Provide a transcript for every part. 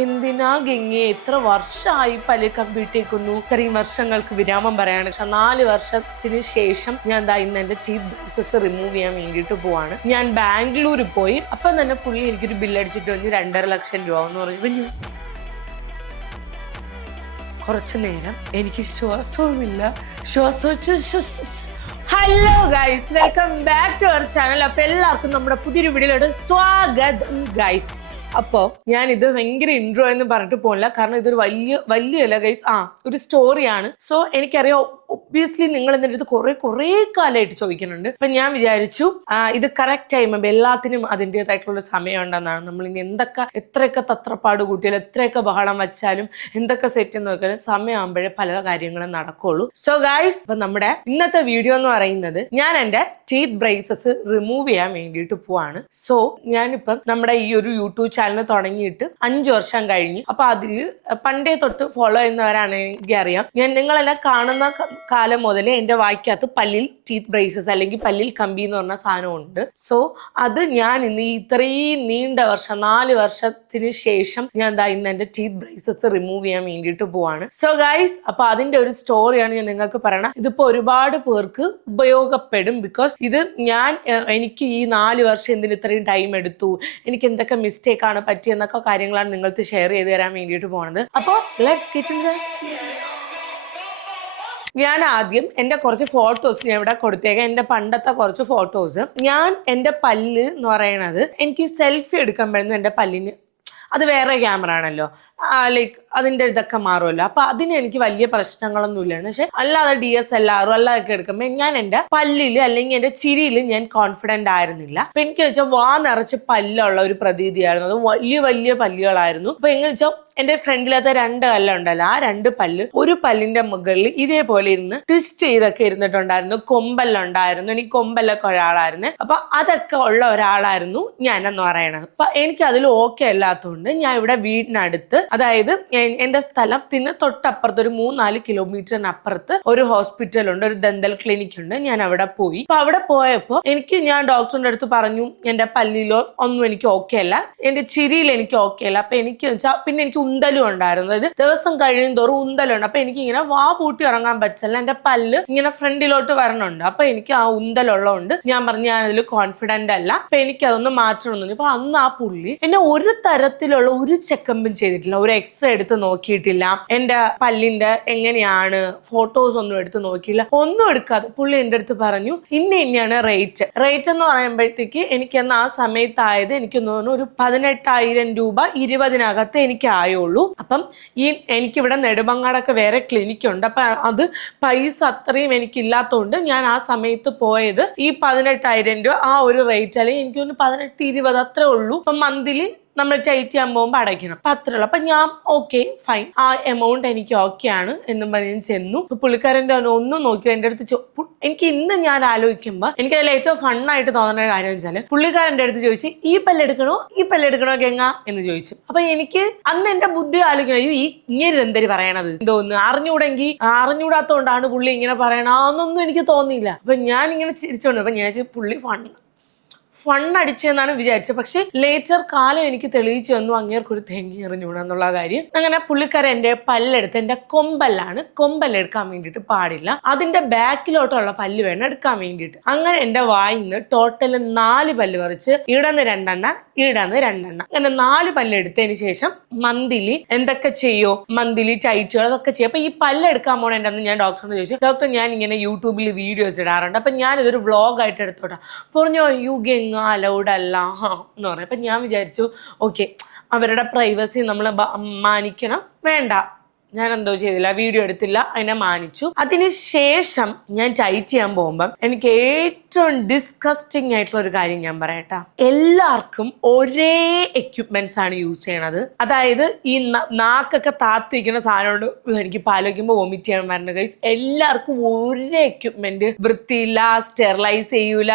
എന്തിനാ ഗംഗെ എത്ര വർഷമായി പല കമ്പ്യൂട്ടേക്കുന്നു? ഇത്രയും വർഷങ്ങൾക്ക് വിരാമം പറയാണ്. 4 വർഷത്തിന് ശേഷം ഞാൻ ദാ ഇന്ന് എന്റെ ടീത്ത് ബ്രേസസ് റിമൂവ് ചെയ്യാൻ വേണ്ടിയിട്ട് പോവാണ്. ഞാൻ ബാംഗ്ലൂർ പോയി. അപ്പം തന്നെ പുള്ളി എനിക്കൊരു ബില്ലടിച്ചിട്ട് വന്ന് 2.5 ലക്ഷം രൂപ എന്ന് പറഞ്ഞു. കുറച്ചു നേരം എനിക്ക് ശ്വാസവുമില്ല. Hello guys, welcome back to our channel. അപ്പൊ എല്ലാവർക്കും നമ്മുടെ പുതിയൊരു വീഡിയോയിലോട്ട് സ്വാഗതം ഗൈസ്. അപ്പോ ഞാൻ ഇത് ഭയങ്കര ഇൻട്രോ എന്ന് പറഞ്ഞിട്ട് പോകില്ല, കാരണം ഇതൊരു വലിയ ഗൈസ് ഒരു സ്റ്റോറിയാണ്. സോ എനിക്കറിയാം ഒബ്വിയസ്ലി നിങ്ങൾ എൻ്റെ അടുത്ത് കുറേ കാലമായിട്ട് ചോദിക്കുന്നുണ്ട്. അപ്പൊ ഞാൻ വിചാരിച്ചു ഇത് കറക്റ്റ് ടൈം എല്ലാത്തിനും അതിൻ്റെതായിട്ടുള്ള സമയം ഉണ്ടെന്നാണ്. നമ്മൾ ഇനി എത്രയൊക്കെ തത്രപ്പാട് കൂട്ടിയാലും എത്രയൊക്കെ ബഹളം വെച്ചാലും എന്തൊക്കെ സെറ്റ് എന്ന് നോക്കിയാലും സമയമാകുമ്പോഴേ പല കാര്യങ്ങളും നടക്കുള്ളൂ. സോ ഗൈസ്, അപ്പൊ നമ്മുടെ ഇന്നത്തെ വീഡിയോ എന്ന് പറയുന്നത് ഞാൻ എൻ്റെ ടീത്ത് ബ്രേസസ് റിമൂവ് ചെയ്യാൻ വേണ്ടിയിട്ട് പോവാണ്. സോ ഞാനിപ്പം നമ്മുടെ ഈ ഒരു യൂട്യൂബ് ചാനൽ തുടങ്ങിയിട്ട് 5 വർഷം കഴിഞ്ഞു. അപ്പൊ അതില് പണ്ടേ തൊട്ട് ഫോളോ ചെയ്യുന്നവരാണെങ്കിൽ അറിയാം, ഞാൻ നിങ്ങളെല്ലാം കാണുന്ന കാലം മുതലേ എൻ്റെ വായിക്കകത്ത് പല്ലിൽ ടീത്ത് ബ്രേസസ് അല്ലെങ്കിൽ പല്ലിൽ കമ്പി എന്ന് പറഞ്ഞ സാധനമുണ്ട്. സോ അത് ഞാൻ ഇന്ന് ഇത്രയും നീണ്ട വർഷം 4 വർഷത്തിന് ശേഷം ഞാൻ ഇന്ന് എൻ്റെ ടീത്ത് ബ്രേസസ് റിമൂവ് ചെയ്യാൻ വേണ്ടിയിട്ട് പോവാണ്. സോ ഗൈസ്, അപ്പൊ അതിന്റെ ഒരു സ്റ്റോറിയാണ് ഞാൻ നിങ്ങൾക്ക് പറയണം. ഇതിപ്പോ ഒരുപാട് പേർക്ക് ഉപയോഗപ്പെടും. ബിക്കോസ് ഇത് എനിക്ക് ഈ 4 വർഷം എന്തിന് ഇത്രയും ടൈം എടുത്തു, എനിക്ക് എന്തൊക്കെ മിസ്റ്റേക്ക് ആണ് പറ്റിയെന്നൊക്കെ കാര്യങ്ങളാണ് നിങ്ങൾക്ക് ഷെയർ ചെയ്ത് തരാൻ വേണ്ടിയിട്ട് പോകുന്നത്. അപ്പോൾ let's get in the video. ഞാൻ ആദ്യം എൻ്റെ കുറച്ച് ഫോട്ടോസ് ഞാൻ ഇവിടെ കൊടുത്തേക്കാം. എൻ്റെ പണ്ടത്തെ കുറച്ച് ഫോട്ടോസ്. ഞാൻ എൻ്റെ പല്ല് എന്ന് പറയണത് എനിക്ക് സെൽഫി എടുക്കുമ്പോഴൊന്നും എൻ്റെ പല്ലിന് അത് വേറെ ക്യാമറ ആണല്ലോ, ലൈക്ക് അതിൻ്റെ ഇതൊക്കെ മാറുമല്ലോ. അപ്പൊ അതിന് എനിക്ക് വലിയ പ്രശ്നങ്ങളൊന്നും ഇല്ലായിരുന്നു. പക്ഷെ അല്ലാതെ DSLR അല്ലാതൊക്കെ എടുക്കുമ്പോൾ ഞാൻ എൻ്റെ പല്ലിൽ അല്ലെങ്കിൽ എൻ്റെ ചിരിയിൽ ഞാൻ കോൺഫിഡൻ്റ് ആയിരുന്നില്ല. അപ്പൊ എനിക്ക് വെച്ചാൽ വാ നിറച്ച് പല്ലുള്ള ഒരു പ്രതീതിയായിരുന്നു. അത് വലിയ പല്ലുകളായിരുന്നു. അപ്പൊ എങ്ങനെ വെച്ചാൽ എൻ്റെ ഫ്രണ്ടിലത്തെ 2 കല്ലുണ്ടല്ലോ, ആ 2 പല്ല് ഒരു പല്ലിന്റെ മുകളിൽ ഇതേപോലെ ഇരുന്ന് ട്വിസ്റ്റ് ചെയ്തൊക്കെ ഇരുന്നിട്ടുണ്ടായിരുന്നു. കൊമ്പല്ലുണ്ടായിരുന്നു, എനിക്ക് കൊമ്പല്ലൊക്കെ ഒരാളായിരുന്നു. അപ്പൊ അതൊക്കെ ഉള്ള ഒരാളായിരുന്നു ഞാൻ എന്ന് പറയണത്. അപ്പൊ എനിക്ക് അതിൽ ഓക്കെ അല്ലാത്തതുകൊണ്ട് ഞാൻ ഇവിടെ വീടിനടുത്ത്, അതായത് എന്റെ സ്ഥലത്തിന് തൊട്ടപ്പുറത്ത് ഒരു 3-4 കിലോമീറ്ററിനപ്പുറത്ത് ഒരു ഹോസ്പിറ്റൽ ഉണ്ട്, ഒരു ദന്തൽ ക്ലിനിക് ഉണ്ട്. ഞാൻ അവിടെ പോയി. അപ്പൊ അവിടെ പോയപ്പോ ഞാൻ ഡോക്ടറിന്റെ അടുത്ത് പറഞ്ഞു എന്റെ പല്ലിലോ ഒന്നും എനിക്ക് ഓക്കെ അല്ല, എന്റെ ചിരിയിൽ എനിക്ക് ഓക്കെ അല്ല. അപ്പൊ എനിക്ക് വെച്ചാൽ പിന്നെ എനിക്ക് ഉന്തലും ഉണ്ടായിരുന്നു. അതായത് ദിവസം കഴിയും തോറും ഉന്തലുണ്ട്. അപ്പൊ എനിക്ക് ഇങ്ങനെ വാ പൂട്ടി ഇറങ്ങാൻ പറ്റില്ല, എന്റെ പല്ല് ഇങ്ങനെ ഫ്രണ്ടിലോട്ട് വരണുണ്ട്. അപ്പൊ എനിക്ക് ആ ഉന്തലുള്ളതുകൊണ്ട് ഞാൻ പറഞ്ഞു ഞാൻ അതിൽ കോൺഫിഡന്റ് അല്ല, അപ്പൊ എനിക്ക് അതൊന്ന് മാറ്റണമെന്നു. അപ്പൊ അന്ന് ആ പുള്ളി എന്നെ ഒരു തരത്തിലുള്ള ഒരു ചെക്കപ്പും ചെയ്തിട്ടില്ല, ഒരു എക്സ്റേ എടുത്ത് നോക്കിയിട്ടില്ല, എന്റെ പല്ലിന്റെ എങ്ങനെയാണ് ഫോട്ടോസ് ഒന്നും എടുത്ത് നോക്കിയില്ല, ഒന്നും എടുക്കാതെ പുള്ളി എന്റെ അടുത്ത് പറഞ്ഞു ഇന്നയാണ് റേറ്റ് എന്ന് പറയുമ്പോഴത്തേക്ക് എനിക്കെന്ന് ആ സമയത്തായത് എനിക്ക് തോന്നുന്നു ഒരു 18,000 രൂപ 20-നകത്ത് എനിക്ക് ആയുള്ളൂ. അപ്പം എനിക്കിവിടെ നെടുമങ്ങാടൊക്കെ വേറെ ക്ലിനിക്ക് ഉണ്ട്. അപ്പൊ അത് പൈസ അത്രയും എനിക്കില്ലാത്തതുകൊണ്ട് ഞാൻ ആ സമയത്ത് പോയത് ഈ 18,000 രൂപ ആ ഒരു റേറ്റ്, അല്ലെങ്കിൽ എനിക്ക് 18-20 അത്രേ ഉള്ളൂ. അപ്പൊ മന്ത്ലി നമ്മൾ ടൈറ്റ് ചെയ്യാൻ പോകുമ്പോൾ അടയ്ക്കണം. അപ്പൊ അത്രയുള്ളൂ. അപ്പൊ ഞാൻ ഓക്കെ ഫൈൻ, ആ എമൗണ്ട് എനിക്ക് ഓക്കെ ആണ് എന്നും പറഞ്ഞ് ചെന്നു. പുള്ളിക്കാരൻ്റെ ഒന്നും നോക്കി എൻ്റെ അടുത്ത് എനിക്ക് ഇന്ന് ഞാൻ ആലോചിക്കുമ്പോൾ എനിക്ക് അതിൽ ഏറ്റവും ഫണ്ണായിട്ട് തോന്നുന്ന കാര്യം വെച്ചാൽ പുള്ളിക്കാരൻ്റെ അടുത്ത് ചോദിച്ചു ഈ പല്ലെടുക്കണോ ഗംഗ എന്ന് ചോദിച്ചു. അപ്പൊ എനിക്ക് അന്ന് എന്റെ ബുദ്ധി ആലോചിക്കണം, ഇങ്ങനെ എന്തൊരു പറയണത് എന്തോന്ന് അറിഞ്ഞൂടാത്തോണ്ടാണ് പുള്ളി ഇങ്ങനെ പറയണമെന്നൊന്നും എനിക്ക് തോന്നിയില്ല. അപ്പൊ ഞാൻ ഇങ്ങനെ ചിരിച്ചോണ്ട് അപ്പൊ ഞാൻ പുള്ളി ഫണ്ണടിച്ചെന്നാണ് വിചാരിച്ചത്. പക്ഷെ ലേറ്റർ കാലം എനിക്ക് തെളിയിച്ചു വന്നു അങ്ങേർക്കൊരു തെങ്ങി എറിഞ്ഞൂടെന്നുള്ള കാര്യം. അങ്ങനെ പുള്ളിക്കാരൻ എൻ്റെ പല്ലെടുത്ത്, എൻ്റെ കൊമ്പല്ലെടുക്കാൻ വേണ്ടിയിട്ട് പാടില്ല, അതിന്റെ ബാക്കിലോട്ടുള്ള പല്ല് വേണം എടുക്കാൻ വേണ്ടിയിട്ട്. അങ്ങനെ എൻ്റെ വായിന്ന് ടോട്ടൽ 4 പല്ല് പറിച്ച് ഇടന്ന് 2 അങ്ങനെ 4 പല്ലെടുത്തതിന് ശേഷം മന്ത്ലി എന്തൊക്കെ ചെയ്യോ, മന്ത്ലി ടൈറ്റുകൾ അതൊക്കെ ചെയ്യും. അപ്പൊ ഈ പല്ലെടുക്കാൻ പോകണ അന്ന് ഞാൻ ഡോക്ടറിനോട് ചോദിച്ചു, ഡോക്ടർ ഞാൻ ഇങ്ങനെ യൂട്യൂബിൽ വീഡിയോസ് ഇടാറുണ്ട്, അപ്പൊ ഞാൻ ഇതൊരു വ്ളോഗായിട്ട് എടുത്തോട്ടാ. പറഞ്ഞോ അലൗഡ് അല്ല എന്ന് പറയും. അപ്പൊ ഞാൻ വിചാരിച്ചു ഓക്കെ, അവരുടെ പ്രൈവസി നമ്മൾ മാനിക്കണം, വേണ്ട, ഞാൻ എന്തോ ചെയ്തില്ല, വീഡിയോ എടുത്തില്ല, അതിനെ മാനിച്ചു. അതിനുശേഷം ഞാൻ ടൈറ്റ് ചെയ്യാൻ പോകുമ്പം എനിക്ക് ഏറ്റവും ഡിസ്കസ്റ്റിംഗ് ആയിട്ടുള്ള ഒരു കാര്യം ഞാൻ പറയട്ടാ, എല്ലാവർക്കും ഒരേ എക്യുപ്മെന്റ്സ് ആണ് യൂസ് ചെയ്യണത്. അതായത് ഈ നാക്കൊക്കെ താത്തി വയ്ക്കുന്ന സാധനമുണ്ട്, എനിക്ക് പാലോയ്ക്കുമ്പോൾ വോമിറ്റ് ചെയ്യാൻ വരുന്ന ഗൈസ്. എല്ലാവർക്കും ഒരേ എക്യുപ്മെന്റ്, വൃത്തിയില്ല, സ്റ്റെറിലൈസ് ചെയ്യൂല,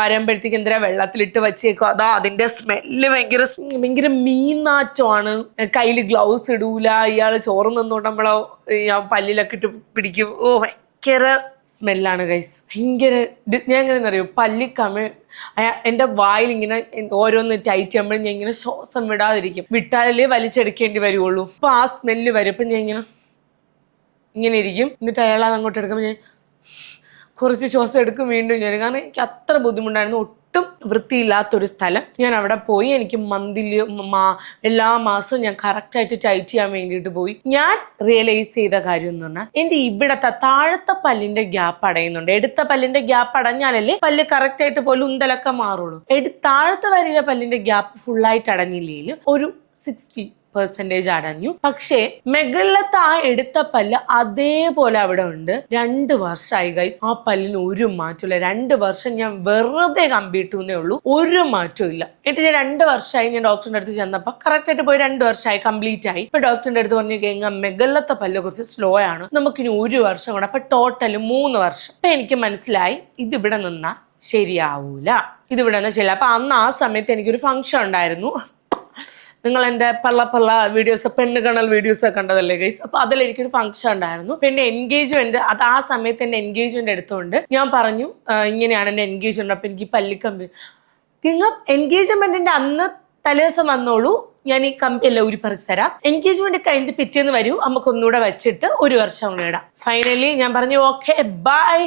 വരുമ്പോഴത്തേക്ക് എന്തിനാ വെള്ളത്തിലിട്ട് വച്ചേക്കും, അതാ അതിന്റെ സ്മെല്ല് ഭയങ്കര മീനാറ്റമാണ്, കയ്യിൽ ഗ്ലൗസ് ഇടൂല, ഇയാള് ചോറ് നിന്നോണ്ട് നമ്മളോ പല്ലിലൊക്കെ ഇട്ട് പിടിക്കും. ഭയങ്കര സ്മെല്ലാണ് ഗൈസ്. ഭയങ്കര ഞാൻ എങ്ങനെയെന്ന് അറിയോ, എൻ്റെ വായിൽ ഇങ്ങനെ ഓരോന്ന് ടൈറ്റ് ചെയ്യുമ്പോഴും ഞാൻ ഇങ്ങനെ ശ്വാസം വിടാതിരിക്കും. വിട്ടാലല്ലേ വലിച്ചെടുക്കേണ്ടി വരുള്ളൂ. അപ്പൊ ആ സ്മെല്ല് വരും. അപ്പൊ ഞാൻ ഇങ്ങനെ ഇരിക്കും. എന്നിട്ട് അയാളത് അങ്ങോട്ട് എടുക്കുമ്പോൾ ഞാൻ കുറച്ച് ശ്വാസം എടുക്കും, വീണ്ടും ഞാൻ. കാരണം എനിക്ക് അത്ര ബുദ്ധിമുട്ടായിരുന്നു. ഒട്ടും വൃത്തിയില്ലാത്തൊരു സ്ഥലം. ഞാൻ അവിടെ പോയി. എനിക്ക് എല്ലാ മാസവും ഞാൻ കറക്റ്റായിട്ട് ടൈറ്റ് ചെയ്യാൻ വേണ്ടിയിട്ട് പോയി. ഞാൻ റിയലൈസ് ചെയ്ത കാര്യം എന്ന് പറഞ്ഞാൽ എൻ്റെ ഇവിടത്തെ താഴത്തെ പല്ലിന്റെ ഗ്യാപ്പ് അടയുന്നുണ്ട്. എടുത്ത പല്ലിന്റെ ഗ്യാപ്പ് അടഞ്ഞാലല്ലേ പല്ല് കറക്റ്റായിട്ട് പോലും ഉന്തലൊക്കെ മാറുള്ളൂ. താഴത്തെ വരിയിലെ പല്ലിന്റെ ഗ്യാപ്പ് ഫുള്ളായിട്ട് അടഞ്ഞില്ലെങ്കിൽ ഒരു 60% അടഞ്ഞു. പക്ഷേ മുകളിലത്തെ ആ എടുത്ത പല്ല് അതേപോലെ അവിടെ ഉണ്ട്. 2 വർഷമായി ഗൈസ്. ആ പല്ലിന് ഒരു മാറ്റമില്ല. 2 വർഷം ഞാൻ വെറുതെ കമ്പിട്ടുന്നേ ഉള്ളൂ, ഒരു മാറ്റവും ഇല്ല. എന്നിട്ട് ഞാൻ 2 വർഷമായി ഞാൻ ഡോക്ടറിന്റെ അടുത്ത് ചെന്നപ്പോ കറക്റ്റ് ആയിട്ട് പോയി 2 വർഷമായി കംപ്ലീറ്റ് ആയി. ഇപ്പൊ ഡോക്ടറിന്റെ അടുത്ത് പറഞ്ഞു കഴിഞ്ഞാൽ മുകളിലത്തെ പല്ല് കുറച്ച് സ്ലോ ആണ്, നമുക്കിനി 1 വർഷം കൂടെ. അപ്പൊ ടോട്ടൽ 3 വർഷം. അപ്പൊ എനിക്ക് മനസ്സിലായി ഇതിവിടെ നിന്നാ ശരിയാവൂല, ഇതിവിടെ നിന്നാ ശരിയല്ല. അപ്പൊ അന്ന് ആ സമയത്ത് എനിക്കൊരു ഫംഗ്ഷൻ ഉണ്ടായിരുന്നു. നിങ്ങൾ എൻ്റെ പള്ള വീഡിയോസ്, പെണ്ണ് കാണൽ വീഡിയോസ് കണ്ടതല്ലേ ഗൈസ്? അപ്പൊ അതിലെനിക്കൊരു ഫംഗ്ഷൻ ഉണ്ടായിരുന്നു. പിന്നെ എൻഗേജ്മെന്റ്, അത് ആ സമയത്ത് എൻ്റെ എൻഗേജ്മെന്റ് എടുത്തുകൊണ്ട് ഞാൻ പറഞ്ഞു ഇങ്ങനെയാണ് എൻ്റെ എൻഗേജ്മെന്റ്. അപ്പൊ എനിക്ക് പല്ലിക്കമ്പി നിങ്ങൾ എൻഗേജ്മെന്റിന്റെ അന്ന് തലേദിവസം വന്നോളൂ, ഞാൻ ഈ കമ്പിയെല്ലാം ഊരിപ്പറിച്ച് തരാം. എൻഗേജ്മെന്റ് കഴിഞ്ഞിട്ട് പിറ്റേന്ന് വരൂ, നമുക്ക് ഒന്നുകൂടെ വെച്ചിട്ട് 1 വർഷം കൂടെ ഇടാം. ഫൈനലി ഞാൻ പറഞ്ഞു ഓക്കെ ബൈ.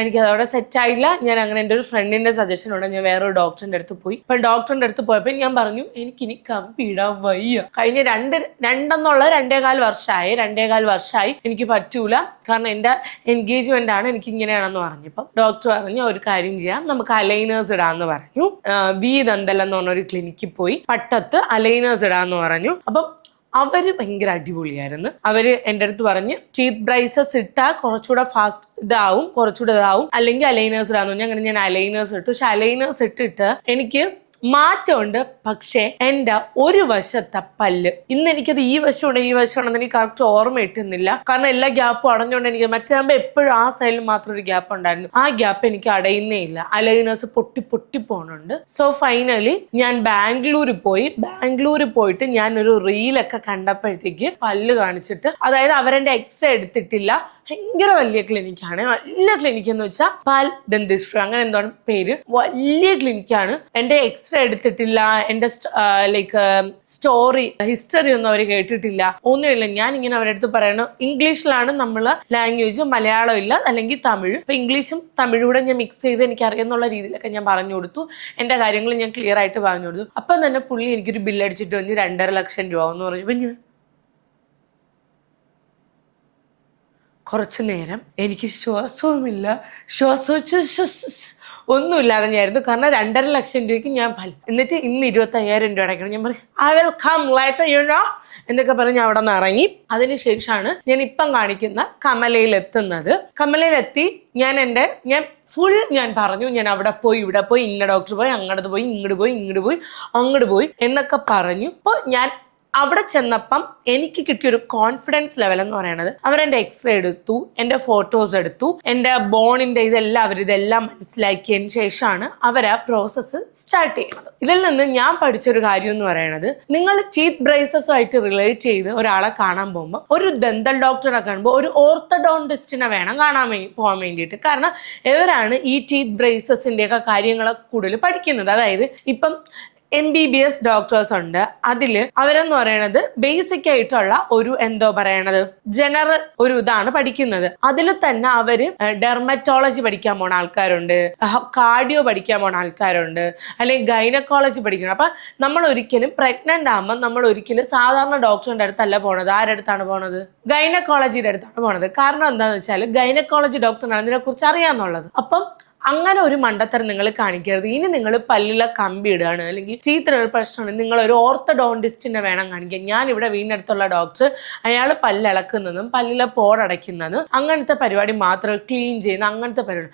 എനിക്ക് അതോടെ സെറ്റ് ആയില്ല. ഞാൻ അങ്ങനെ എൻ്റെ ഒരു ഫ്രണ്ടിന്റെ സജഷനോടെ ഞാൻ വേറൊരു ഡോക്ടറിന്റെ അടുത്ത് പോയി. അപ്പൊ ഡോക്ടറിന്റെ അടുത്ത് പോയപ്പോൾ ഞാൻ പറഞ്ഞു എനിക്കിനി കമ്പി ഇടാൻ വയ്യ. കഴിഞ്ഞ 2.25 വർഷമായി. 2.25 വർഷമായി എനിക്ക് പറ്റൂല, കാരണം എൻ്റെ എൻഗേജ്മെന്റ് ആണ്, എനിക്ക് ഇങ്ങനെയാണെന്ന് പറഞ്ഞപ്പോൾ ഡോക്ടർ പറഞ്ഞു ഒരു കാര്യം ചെയ്യാം, നമുക്ക് അലൈനേഴ്സ് ഇടാന്ന് പറഞ്ഞു. വി ദന്തൽ എന്ന് പറഞ്ഞൊരു ക്ലിനിക്കിൽ പോയി പട്ടത്ത് അലൈനേഴ്സ് ഇടാന്ന് പറഞ്ഞു. അപ്പം അവര് ഭയങ്കര അടിപൊളിയായിരുന്നു. അവര് എൻ്റെ അടുത്ത് പറഞ്ഞ് ടീത്ത് ബ്രൈസസ് ഇട്ടാൽ കുറച്ചുകൂടെ കുറച്ചുകൂടെ ഇതാവും, അല്ലെങ്കിൽ അലൈനേഴ്സ് ഇടാന്ന് പറഞ്ഞു. അങ്ങനെ ഞാൻ അലൈനേഴ്സ് ഇട്ടു. പക്ഷെ അലൈനേഴ്സ് ഇട്ടിട്ട് എനിക്ക് മാറ്റമുണ്ട്. പക്ഷെ എൻ്റെ ഒരു വശത്തെ പല്ല്, ഇന്ന് എനിക്കത് ഈ വശമുണ്ടെന്ന് എനിക്ക് കറക്റ്റ് ഓർമ്മ കിട്ടുന്നില്ല. കാരണം എല്ലാ ഗ്യാപ്പും അടഞ്ഞുകൊണ്ട് എനിക്ക് മറ്റാകുമ്പോൾ എപ്പോഴും ആ സൈഡിൽ മാത്രം ഒരു ഗ്യാപ്പ് ഉണ്ടായിരുന്നു. ആ ഗ്യാപ്പ് എനിക്ക് അടയുന്നേ ഇല്ല. അലൈനേഴ്സ് പൊട്ടി പോകുന്നുണ്ട്. സോ ഫൈനലി ഞാൻ ബാംഗ്ലൂരിൽ പോയിട്ട് ഞാൻ ഒരു റീലൊക്കെ കണ്ടപ്പോഴത്തേക്ക് പല്ല് കാണിച്ചിട്ട്, അതായത് അവരെന്റെ എക്സ്റേ എടുത്തിട്ടില്ല, ഭയങ്കര വലിയ ക്ലിനിക്കാണ്. വലിയ ക്ലിനിക്ക് എന്ന് വെച്ചാൽ പാൽ ഡെന്റിസ്ട്രി അങ്ങനെ എന്താണ് പേര്. വലിയ ക്ലിനിക്കാണ്. എൻ്റെ എക്സ്റേ എടുത്തിട്ടില്ല, എൻ്റെ ഹിസ്റ്ററി ഒന്നും അവർ കേട്ടിട്ടില്ല, ഒന്നുമില്ല. ഞാൻ ഇങ്ങനെ അവരുടെ അടുത്ത് പറയണം, ഇംഗ്ലീഷിലാണ് നമ്മള് ലാംഗ്വേജ്, മലയാളം ഇല്ല, അല്ലെങ്കിൽ തമിഴ്. അപ്പൊ ഇംഗ്ലീഷും തമിഴും കൂടെ ഞാൻ മിക്സ് ചെയ്ത് എനിക്ക് അറിയാന്നുള്ള രീതിയിലൊക്കെ ഞാൻ പറഞ്ഞു കൊടുത്തു. എൻ്റെ കാര്യങ്ങൾ ഞാൻ ക്ലിയർ ആയിട്ട് പറഞ്ഞു കൊടുത്തു. അപ്പം തന്നെ പുള്ളി എനിക്കൊരു ബില്ലടിച്ചിട്ട് വന്ന് 2.5 ലക്ഷം രൂപ എന്ന് പറഞ്ഞു. കുറച്ചു നേരം എനിക്ക് ശ്വാസവുമില്ല, ഒന്നുമില്ലാതെ ഞായിരുന്നു. കാരണം 2.5 ലക്ഷം രൂപയ്ക്ക് ഞാൻ എന്നിട്ട് ഇന്ന് 25,000 രൂപ അടയ്ക്കണം. ഞാൻ പറയും I will come later you know എന്നൊക്കെ പറഞ്ഞ് ഞാൻ അവിടെ നിന്ന് ഇറങ്ങി. അതിനുശേഷമാണ് ഞാൻ ഇപ്പം കാണിക്കുന്ന കമലയിലെത്തുന്നത്. കമലയിലെത്തി ഞാൻ പറഞ്ഞു ഞാൻ അവിടെ പോയി, ഇവിടെ പോയി, ഇന്ന ഡോക്ടർ പോയി, അങ്ങോട്ട് പോയി, അങ്ങോട്ട് പോയി എന്നൊക്കെ പറഞ്ഞു. അപ്പോൾ ഞാൻ അവിടെ ചെന്നപ്പം എനിക്ക് കിട്ടിയൊരു കോൺഫിഡൻസ് ലെവൽ എന്ന് പറയുന്നത്, അവരെൻ്റെ എക്സ്റേ എടുത്തു, എൻ്റെ ഫോട്ടോസ് എടുത്തു, എൻ്റെ ബോണിൻ്റെ ഇതെല്ലാം മനസ്സിലാക്കിയതിന് ശേഷമാണ് അവർ ആ പ്രോസസ്സ് സ്റ്റാർട്ട് ചെയ്യുന്നത്. ഇതിൽ നിന്ന് ഞാൻ പഠിച്ചൊരു കാര്യം എന്ന് പറയുന്നത്, നിങ്ങൾ ടീത്ത് ബ്രേസസുമായിട്ട് റിലേറ്റ് ചെയ്ത് ഒരാളെ കാണാൻ പോകുമ്പോൾ, ഒരു ദന്തൽ ഡോക്ടറെ കാണുമ്പോൾ ഒരു ഓർത്തഡോണ്ടിസ്റ്റിനെ വേണം പോകാൻ വേണ്ടിയിട്ട്. കാരണം ഇവരാണ് ഈ ടീത്ത് ബ്രേസസിൻ്റെയൊക്കെ കാര്യങ്ങൾ കൂടുതൽ പഠിക്കുന്നത്. അതായത് ഇപ്പം MBBS ഡോക്ടേഴ്സ് ഉണ്ട്. അതില് അവരെന്ന് പറയുന്നത് ബേസിക് ആയിട്ടുള്ള ഒരു ജനറൽ ഒരു ഇതാണ് പഠിക്കുന്നത്. അതിൽ തന്നെ അവര് ഡെർമറ്റോളജി പഠിക്കാൻ പോണ ആൾക്കാരുണ്ട്, കാർഡിയോ പഠിക്കാൻ പോണ ആൾക്കാരുണ്ട്, അല്ലെങ്കിൽ ഗൈനക്കോളജി പഠിക്കണം. അപ്പൊ നമ്മൾ ഒരിക്കലും പ്രഗ്നന്റ് ആകുമ്പോൾ നമ്മൾ ഒരിക്കലും സാധാരണ ഡോക്ടറിന്റെ അടുത്തല്ല പോണത്. ആരുടെ അടുത്താണ് പോണത്? ഗൈനക്കോളജിയുടെ അടുത്താണ് പോണത്. കാരണം എന്താണെന്ന് വെച്ചാൽ ഗൈനക്കോളജി ഡോക്ടറിനാണ് ഇതിനെക്കുറിച്ച് അറിയാന്നുള്ളത്. അപ്പം അങ്ങനെ ഒരു മണ്ടത്തരം നിങ്ങൾ കാണിക്കരുത്. ഇനി നിങ്ങൾ പല്ലിലെ കമ്പി ഇടുകയാണ്, അല്ലെങ്കിൽ ചീത്തനൊരു പ്രശ്നമാണ്, നിങ്ങൾ ഒരു ഓർത്തഡോണ്ടിസ്റ്റിനെ വേണം കാണിക്കാൻ. ഞാൻ ഇവിടെ വീടിനടുത്തുള്ള ഡോക്ടർ, അയാൾ പല്ലിളക്കുന്നതും പല്ലിലെ പോടടയ്ക്കുന്നതും അങ്ങനത്തെ പരിപാടി മാത്രം, ക്ലീൻ ചെയ്യുന്ന അങ്ങനത്തെ പരിപാടി.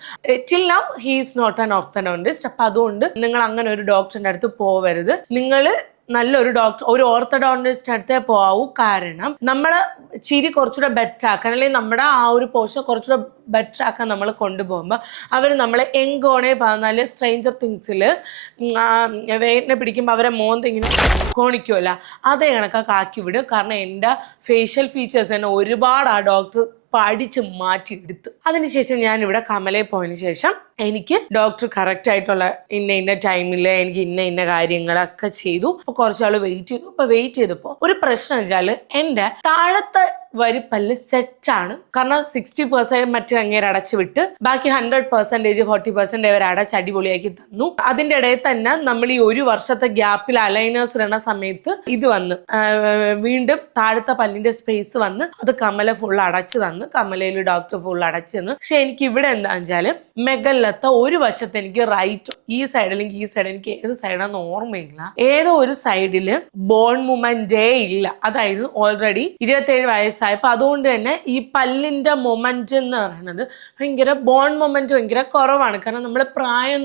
Till now he is not an orthodontist. അപ്പൊ അതുകൊണ്ട് നിങ്ങൾ അങ്ങനെ ഒരു ഡോക്ടറിന്റെ അടുത്ത് പോവരുത്. നിങ്ങൾ നല്ലൊരു ഡോക്ടർ, ഒരു ഓർത്തഡോണ്ടിസ്റ്റ് അടുത്തേ പോവൂ. കാരണം നമ്മളെ ചിരി കുറച്ചുകൂടെ ബെറ്റർ ആക്കാൻ, അല്ലെങ്കിൽ നമ്മുടെ ആ ഒരു പോഷൻ കുറച്ചുകൂടെ ബെറ്റർ ആക്കാൻ നമ്മൾ കൊണ്ടുപോകുമ്പോൾ അവർ നമ്മളെ എങ്കോണേ പറഞ്ഞാൽ സ്ട്രേഞ്ചർ തിങ്സിൽ വേദന പിടിക്കുമ്പോൾ അവരെ മോന്ത ഇങ്ങനെ കോണിക്കുമല്ല, അതേ കണക്കൊക്കെ ആക്കി വിടും. കാരണം എൻ്റെ ഫേഷ്യൽ ഫീച്ചേഴ്സ് തന്നെ ഒരുപാട് ആ ഡോക്ടർ പഠിച്ച് മാറ്റിയെടുത്തു. അതിനുശേഷം ഞാൻ ഇവിടെ കമലയിൽ പോയതിനു ശേഷം എനിക്ക് ഡോക്ടർ കറക്റ്റ് ആയിട്ടുള്ള ഇന്ന ടൈമിൽ എനിക്ക് ഇന്ന കാര്യങ്ങളൊക്കെ ചെയ്തു. അപ്പൊ കുറച്ചാൾ വെയിറ്റ് ചെയ്തു. അപ്പൊ വെയിറ്റ് ചെയ്തപ്പോൾ ഒരു പ്രശ്നം വെച്ചാല് എൻ്റെ താഴത്തെ വരിപ്പല്ല് സെറ്റാണ്. കാരണം 60% മറ്റേ അങ്ങേര് അടച്ചു വിട്ട് ബാക്കി 100% 40% അവർ അടച്ച് അടിപൊളിയാക്കി തന്നു. അതിൻ്റെ ഇടയിൽ തന്നെ നമ്മൾ ഈ ഒരു വർഷത്തെ ഗ്യാപ്പിൽ അലൈനേഴ്സ് ഇടുന്ന സമയത്ത് ഇത് വന്ന് വീണ്ടും താഴത്തെ പല്ലിന്റെ സ്പേസ് വന്ന് അത് കമല ഫുൾ അടച്ചു തന്നു. കമലയിൽ ഡോക്ടർ ഫുൾ അടച്ചു തന്നു. പക്ഷെ എനിക്ക് ഇവിടെ എന്താ വെച്ചാല് മെഗലിലത്തെ ഒരു വശത്ത് എനിക്ക് റൈറ്റ് ഈ സൈഡ് അല്ലെങ്കിൽ ഈ സൈഡ്, എനിക്ക് ഏത് സൈഡാന്ന് ഓർമ്മയില്ല, ഏതോ ഒരു സൈഡില് ബോൺ മൊമെന്റേ ഇല്ല. അതായത് ഓൾറെഡി 27 വയസ്സായപ്പോ അതുകൊണ്ട് തന്നെ ഈ പല്ലിന്റെ മൊമെന്റ് എന്ന് പറയുന്നത് ഭയങ്കര ബോൺ മൊമെന്റ് ഭയങ്കര കുറവാണ്. കാരണം നമ്മൾ പ്രായം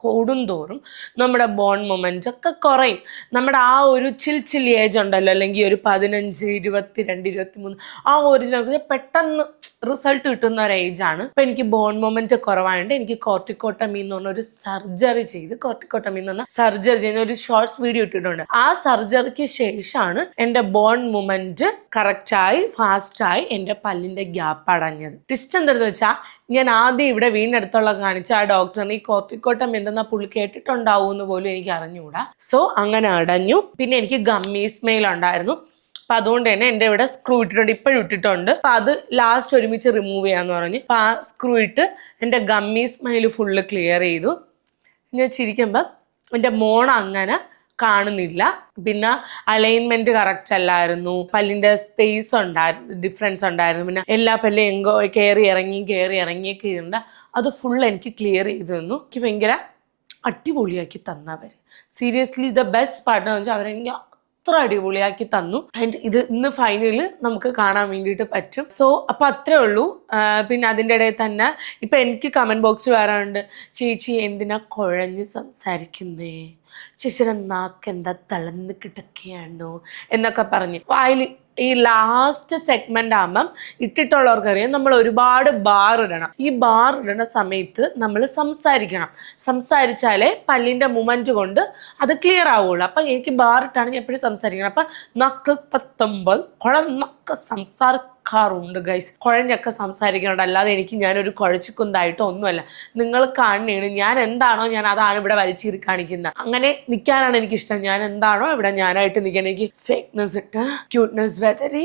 കൂടുന്തോറും നമ്മുടെ ബോൺ മൊമെന്റ് ഒക്കെ കുറയും. നമ്മുടെ ആ ഒരു ചിൽ ഏജ് ഉണ്ടല്ലോ, അല്ലെങ്കിൽ ഒരു 15, 22, 23 ആ ഒരു പെട്ടെന്ന് റിസൾട്ട് കിട്ടുന്ന ഒരു ഏജാണ്. ഇപ്പം എനിക്ക് ബോൺ മൊമെന്റ് കുറവായതുകൊണ്ട് എനിക്ക് കോർട്ടിക്കോട്ടമി എന്ന് പറഞ്ഞ ഒരു സർജറി ചെയ്ത്, കോർട്ടിക്കോട്ടമി എന്ന് പറഞ്ഞാൽ സർജറി ചെയ്യുന്ന ഒരു ഷോർട്സ് വീഡിയോ ഇട്ടിട്ടുണ്ട്. ആ സർജറിക്ക് ശേഷമാണ് എൻ്റെ ബോൺ മൊമെന്റ് കറക്റ്റായി ഫാസ്റ്റായി എൻ്റെ പല്ലിന്റെ ഗ്യാപ്പ് അടഞ്ഞത്. ട്വിസ്റ്റ് എന്താണെന്ന് വെച്ചാൽ ഞാൻ ആദ്യം ഇവിടെ വീടിനടുത്തുള്ള കാണിച്ച ആ ഡോക്ടറിന് ഈ കോർട്ടിക്കോട്ടമി എന്തെന്നാ പുള്ളി കേട്ടിട്ടുണ്ടാവും എന്ന് പോലും എനിക്ക് അറിഞ്ഞുകൂടാ. സോ അങ്ങനെ അടഞ്ഞു. പിന്നെ എനിക്ക് ഗമ്മി സ്മെയിൽ ഉണ്ടായിരുന്നു. അപ്പൊ അതുകൊണ്ട് തന്നെ എൻ്റെ ഇവിടെ സ്ക്രൂ ഇട്ടിട്ടുണ്ട്, ഇപ്പോഴും ഇട്ടിട്ടുണ്ട്. അപ്പൊ അത് ലാസ്റ്റ് ഒരുമിച്ച് റിമൂവ് ചെയ്യാന്ന് പറഞ്ഞ് അപ്പൊ ആ സ്ക്രൂ ഇട്ട് എൻ്റെ ഗമ്മി സ്മൈൽ ഫുള്ള് ക്ലിയർ ചെയ്തു. ഞാൻ ചിരിക്കുമ്പോൾ എൻ്റെ മോണ അങ്ങനെ കാണുന്നില്ല. പിന്നെ അലൈൻമെന്റ് കറക്റ്റ് അല്ലായിരുന്നു, പല്ലിന്റെ സ്പേസ് ഉണ്ടായിരുന്നു, ഡിഫറൻസ് ഉണ്ടായിരുന്നു. പിന്നെ എല്ലാ പല്ലും എങ്കോ കയറി ഇറങ്ങിയൊക്കെ ഇരുന്ന അത് ഫുൾ എനിക്ക് ക്ലിയർ ചെയ്തു തന്നു. എനിക്ക് ഭയങ്കര അടിപൊളിയാക്കി തന്നവർ. സീരിയസ്ലി ദ ബെസ്റ്റ് പാർട്ട് എന്ന് വെച്ചാൽ അവരെനിക്ക് അത്ര അടിപൊളിയാക്കി തന്നു. ആൻഡ് ഇത് ഇന്ന് ഫൈനലിൽ നമുക്ക് കാണാൻ വേണ്ടിയിട്ട് പറ്റും. സോ അപ്പൊ അത്രേ ഉള്ളൂ. പിന്നെ അതിൻ്റെ ഇടയിൽ തന്നെ ഇപ്പൊ എനിക്ക് കമന്റ് ബോക്സ് വരാറുണ്ട്, ചേച്ചി എന്തിനാ കുഴഞ്ഞ് സംസാരിക്കുന്നേ, ചേച്ചിയുടെ നാക്ക് എന്താ തളർന്ന് കിടക്കുകയാണോ എന്നൊക്കെ പറഞ്ഞ് വായിൽ ഈ ലാസ്റ്റ് സെഗ്മെന്റ് ആകുമ്പം ഇട്ടിട്ടുള്ളവർക്കറിയാം നമ്മൾ ഒരുപാട് ബാർ ഇടണം. ഈ ബാർ ഇടുന്ന സമയത്ത് നമ്മൾ സംസാരിച്ചാലേ പല്ലിന്റെ മൂവ്മെന്റ് കൊണ്ട് അത് ക്ലിയർ ആവുള്ളൂ. അപ്പം എനിക്ക് ബാർ ഇട്ടാണ് ഞാൻ എപ്പോഴും സംസാരിക്കണം. അപ്പം നക്ക് തത്തുമ്പോൾ കുഴന്നൊക്കെ സംസാരിക്കാറുണ്ട് ഗൈസ്. കുഴഞ്ഞൊക്കെ സംസാരിക്കുന്നുണ്ട്. അല്ലാതെ എനിക്ക് ഞാനൊരു കുഴച്ചിക്കുന്നായിട്ടോ ഒന്നുമല്ല. നിങ്ങൾ കാണുന്നതാണ് ഞാൻ എന്താണോ ഞാൻ അതാണ് ഇവിടെ വലിച്ചീറി കാണിക്കുന്നത്. അങ്ങനെ നിൽക്കാനാണ് എനിക്കിഷ്ടം. ഞാൻ എന്താണോ ഇവിടെ ഞാനായിട്ട് നിൽക്കാൻ, എനിക്ക് ഫേക്ക്നെസ് ഇട്ട് ക്യൂട്ട്നെസ് വെതറി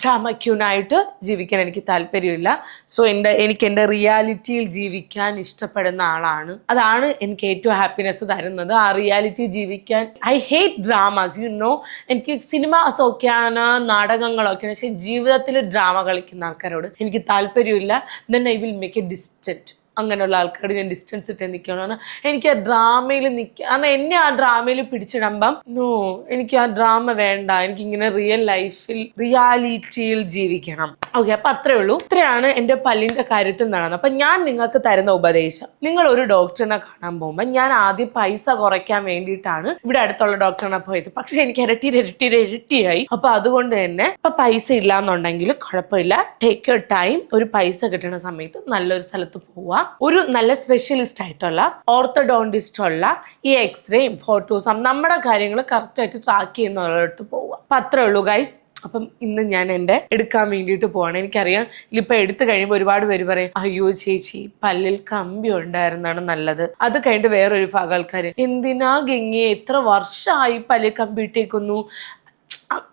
ഡ്രാമ ക്യൂനായിട്ട് ജീവിക്കാൻ എനിക്ക് താല്പര്യമില്ല. സോ എനിക്ക് എൻ്റെ റിയാലിറ്റിയിൽ ജീവിക്കാൻ ഇഷ്ടപ്പെടുന്ന ആളാണ്. അതാണ് എനിക്ക് ഏറ്റവും ഹാപ്പിനെസ് തരുന്നത്, ആ റിയാലിറ്റി ജീവിക്കാൻ. I hate dramas, you know. എനിക്ക് സിനിമാസ് ഒക്കെയാണ്, നാടകങ്ങളൊക്കെയാണ്, പക്ഷെ ജീവിതത്തിൽ ഡ്രാമ കളിക്കുന്ന ആൾക്കാരോട് എനിക്ക് താല്പര്യമില്ല. Then I will make A distant. അങ്ങനെയുള്ള ആൾക്കാരോട് ഞാൻ ഡിസ്റ്റൻസ് ഇട്ട് നിൽക്കണം. എനിക്ക് ആ ഡ്രാമയിൽ കാരണം എന്നെ ആ ഡ്രാമയിൽ പിടിച്ചിടുമ്പം നോ, എനിക്ക് ആ ഡ്രാമ വേണ്ട. എനിക്കിങ്ങനെ റിയൽ ലൈഫിൽ റിയാലിറ്റിയിൽ ജീവിക്കണം. ഓക്കെ, അപ്പൊ അത്രേ ഉള്ളൂ. ഇത്രയാണ് എൻ്റെ പല്ലിന്റെ കാര്യത്തിൽ നടന്നത്. അപ്പൊ ഞാൻ നിങ്ങൾക്ക് തരുന്ന ഉപദേശം, നിങ്ങൾ ഒരു ഡോക്ടറിനെ കാണാൻ പോകുമ്പോൾ ഞാൻ ആദ്യം പൈസ കുറയ്ക്കാൻ വേണ്ടിയിട്ടാണ് ഇവിടെ അടുത്തുള്ള ഡോക്ടറിനെ പോയത്. പക്ഷെ എനിക്ക് ഇരട്ടിയായി. അപ്പൊ അതുകൊണ്ട് തന്നെ ഇപ്പൊ പൈസ ഇല്ലാന്നുണ്ടെങ്കിൽ കുഴപ്പമില്ല, ടേക്ക് യുവർ ടൈം. ഒരു പൈസ കിട്ടുന്ന സമയത്ത് നല്ലൊരു സ്ഥലത്ത് പോവുക, ഒരു നല്ല സ്പെഷ്യലിസ്റ്റ് ആയിട്ടുള്ള ഓർത്തോഡോണ്ടിസ്റ്റ് ഉള്ള ഈ എക്സ്റേയും ഫോട്ടോസും നമ്മുടെ കാര്യങ്ങൾ കറക്റ്റ് ആയിട്ട് ട്രാക്ക് ചെയ്യുന്നവരടുത്ത് പോവുക. അപ്പൊ അത്രേ ഉള്ളൂ ഗൈസ്. അപ്പം ഇന്ന് ഞാൻ എൻ്റെ എടുക്കാൻ വേണ്ടിയിട്ട് പോവാണ്. എനിക്കറിയാം ഇതിപ്പോൾ എടുത്തു കഴിയുമ്പോൾ ഒരുപാട് പേര് പറയും, അയ്യോ ചേച്ചി പല്ലിൽ കമ്പി ഉണ്ടായിരുന്നാണ് നല്ലത്. അത് കഴിഞ്ഞിട്ട് വേറൊരു ഭാഗം ആൾക്കാർ, എന്തിനാ ഗംഗയെ എത്ര വർഷമായി പല്ലിൽ കമ്പി ഇട്ടേക്കുന്നു.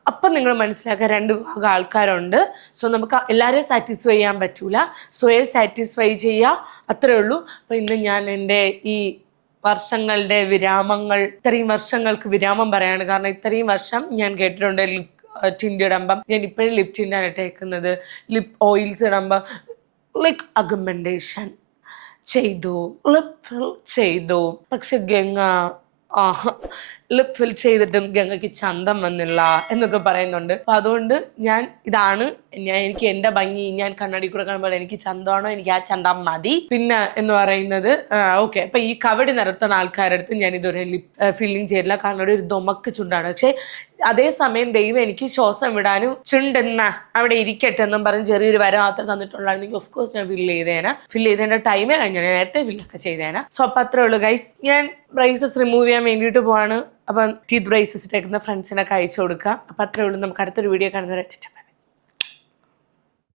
അപ്പം നിങ്ങൾ മനസ്സിലാക്കുക, രണ്ട് ഭാഗം ആൾക്കാരുണ്ട്. സോ നമുക്ക് എല്ലാവരെയും സാറ്റിസ്ഫൈ ചെയ്യാൻ പറ്റൂല. സ്വയം സാറ്റിസ്ഫൈ ചെയ്യുക, അത്രേ ഉള്ളൂ. അപ്പം ഇന്ന് ഞാൻ എൻ്റെ ഈ വർഷങ്ങളുടെ വിരാമങ്ങൾ, ഇത്രയും വർഷങ്ങൾക്ക് വിരാമം പറയാണ്. കാരണം ഇത്രയും വർഷം ഞാൻ കേട്ടിട്ടുണ്ട് ലിപ് ടിൻ്റ് ഇടുമ്പം, ഞാൻ ഇപ്പോഴും ലിപ് ടിൻ്റാണ് ഇട്ടേക്കുന്നത്. ലിപ് ഓയിൽസ് ഇടുമ്പം ലൈക്ക് അഗ്മെൻറ്റേഷൻ ചെയ്തു, ലിപ് ഫിൽ ചെയ്തു. പക്ഷെ ഗംഗ ലിപ് ഫിൽ ചെയ്തിട്ടും ഗംഗയ്ക്ക് ചന്തം വന്നില്ല എന്നൊക്കെ പറയുന്നുണ്ട്. അപ്പൊ അതുകൊണ്ട് എനിക്ക് എൻ്റെ ഭംഗി, ഞാൻ കണ്ണാടി കൂടെ കാണുമ്പോൾ എനിക്ക് ചന്തമാണോ, എനിക്ക് ആ ചന്തം മതി. പിന്നെ എന്ന് പറയുന്നത് ഓക്കെ, അപ്പൊ ഈ കവടി നിരത്തുന്ന ആൾക്കാരുടെ അടുത്ത് ഞാൻ ഇതുവരെ ലിപ് ഫില്ലിങ് ചെയ്തില്ല. കാരണം ഒരു ദൊമക്ക് ചുണ്ടാണ്. പക്ഷെ അതേസമയം ദൈവം എനിക്ക് ശ്വാസം വിടാനും ചുണ്ടെന്ന അവിടെ ഇരിക്കട്ടെ എന്നും പറഞ്ഞ് ചെറിയൊരു വര മാത്രം തന്നിട്ടുള്ളായിരുന്നെങ്കിൽ ഓഫ് കോഴ്സ് ഞാൻ ഫില്ല് ചെയ്തതിന്റെ ടൈമേ കഴിഞ്ഞു, നേരത്തെ ഫില്ലൊക്കെ ചെയ്തേനെ. സോ അപ്പൊ അത്രേ ഉള്ളൂ ഗൈസ്. ഞാൻ ബ്രേസസ് റിമൂവ് ചെയ്യാൻ വേണ്ടിയിട്ട് പോവാണ്. അപ്പം ടീത്ത് ബ്രേസസ് ഇട്ടേക്കുന്ന ഫ്രണ്ട്സിനൊക്കെ അയച്ചു കൊടുക്കാം. അപ്പൊ അത്രേ ഉള്ളൂ. നമുക്ക് അടുത്തൊരു വീഡിയോ കാണുന്നവരെ